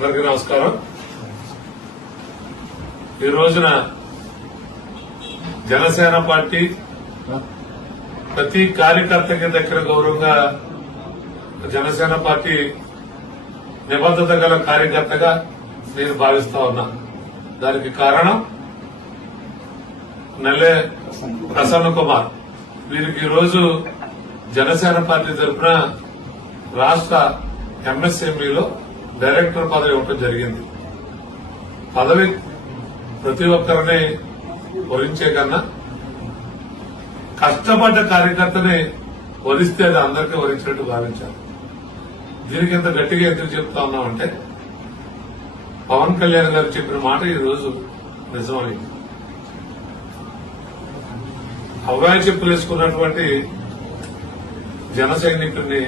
అందరికీ నమస్కారం. ఈ రోజున జనసేన పార్టీ ప్రతి కార్యకర్తకి దగ్గర గౌరవంగా జనసేన పార్టీ నిబద్ధత గల కార్యకర్తగా నేను భావిస్తా ఉన్నా. దానికి కారణం నల్లే ప్రసన్న కుమార్. వీరికి ఈరోజు జనసేన పార్టీ తరఫున రాష్ట్ర ఎంఎస్ఎంఈలో డైరెక్టర్ పదవి ఇవ్వడం జరిగింది. పదవి ప్రతి ఒక్కరిని వరించే కన్నా కష్టపడ్డ కార్యకర్తని వరిస్తే అది అందరికీ వరించినట్టు భావించాలి. దీనికి ఇంత గట్టిగా ఎందుకు చెప్తా ఉన్నామంటే పవన్ కళ్యాణ్ గారు చెప్పిన మాట ఈ రోజు నిజమైంది. అవ్వాయి చెప్పులు వేసుకున్నటువంటి జన సైనికుడిని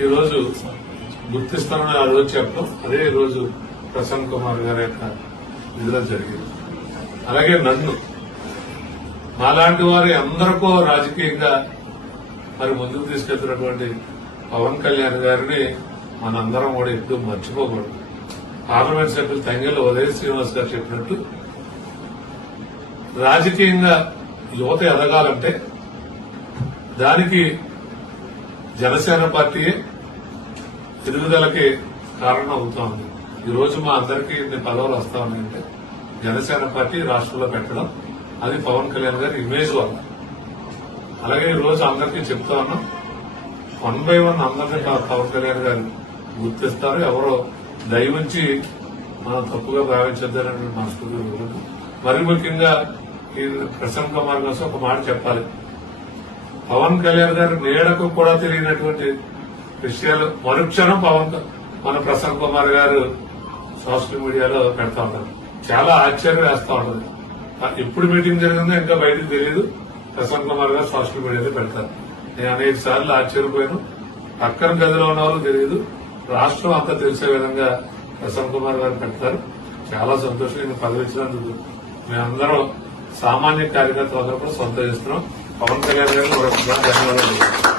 ఈ రోజు గుర్తిస్తానని ఆ రోజు చెప్పడం, అదే ఈ రోజు ప్రసన్న కుమార్ గారి యొక్క విడుదల జరిగింది. అలాగే నన్ను నాలాంటి వారి అందరికో రాజకీయంగా మరి ముందుకు తీసుకెళ్తున్నటువంటి పవన్ కళ్యాణ్ గారిని మనందరం కూడా ఎప్పుడు మర్చిపోకూడదు. పార్లమెంట్ సభ్యులు తంగెళ్ల ఉదయ శ్రీనివాస్ గారు చెప్పినట్టు రాజకీయంగా యువత ఎదగాలంటే దానికి జనసేన పార్టీయే ఎదుగుదలకి కారణం అవుతోంది. ఈ రోజు మా అందరికీ ఇన్ని పదవులు వస్తా ఉన్నాయంటే జనసేన పార్టీ రాష్ట్రంలో పెట్టడం, అది పవన్ కళ్యాణ్ గారి ఇమేజ్ వల్ల. అలాగే ఈ రోజు అందరికీ చెప్తా ఉన్నాం, 1 by 1 అందరినీ పవన్ కళ్యాణ్ గారు గుర్తిస్తారు. ఎవరో దయవుంచి మనం తప్పుగా భావించద్దనే మనస్ఫూర్తి. మరి ముఖ్యంగా ఈ ప్రసన్న కుమార్ కోసం ఒక మాట చెప్పాలి. పవన్ కళ్యాణ్ గారి నీడకు కూడా తెలియనటువంటి విషయాలు మరుక్షణం మన ప్రసన్న కుమార్ గారు సోషల్ మీడియాలో పెడతా ఉంటారు. చాలా ఆశ్చర్యం వేస్తా ఉంటుంది. ఎప్పుడు మీటింగ్ జరిగిందో ఇంకా బయటకు తెలియదు, ప్రసన్న కుమార్ గారు సోషల్ మీడియాలో పెడతారు. నేను అనేక సార్లు ఆశ్చర్యపోయాను. పక్కన గదిలో ఉన్న వాళ్ళు తెలియదు, రాష్ట్రం అంతా తెలిసే విధంగా ప్రసన్న కుమార్ గారు పెడతారు. చాలా సంతోషం. నేను పదవి ఇచ్చినందుకు మేమందరం సామాన్య కార్యకర్తలు అందరూ కూడా సంతోషిస్తున్నాం. పవన్ కళ్యాణ్ గారికి ధన్యవాదాలు.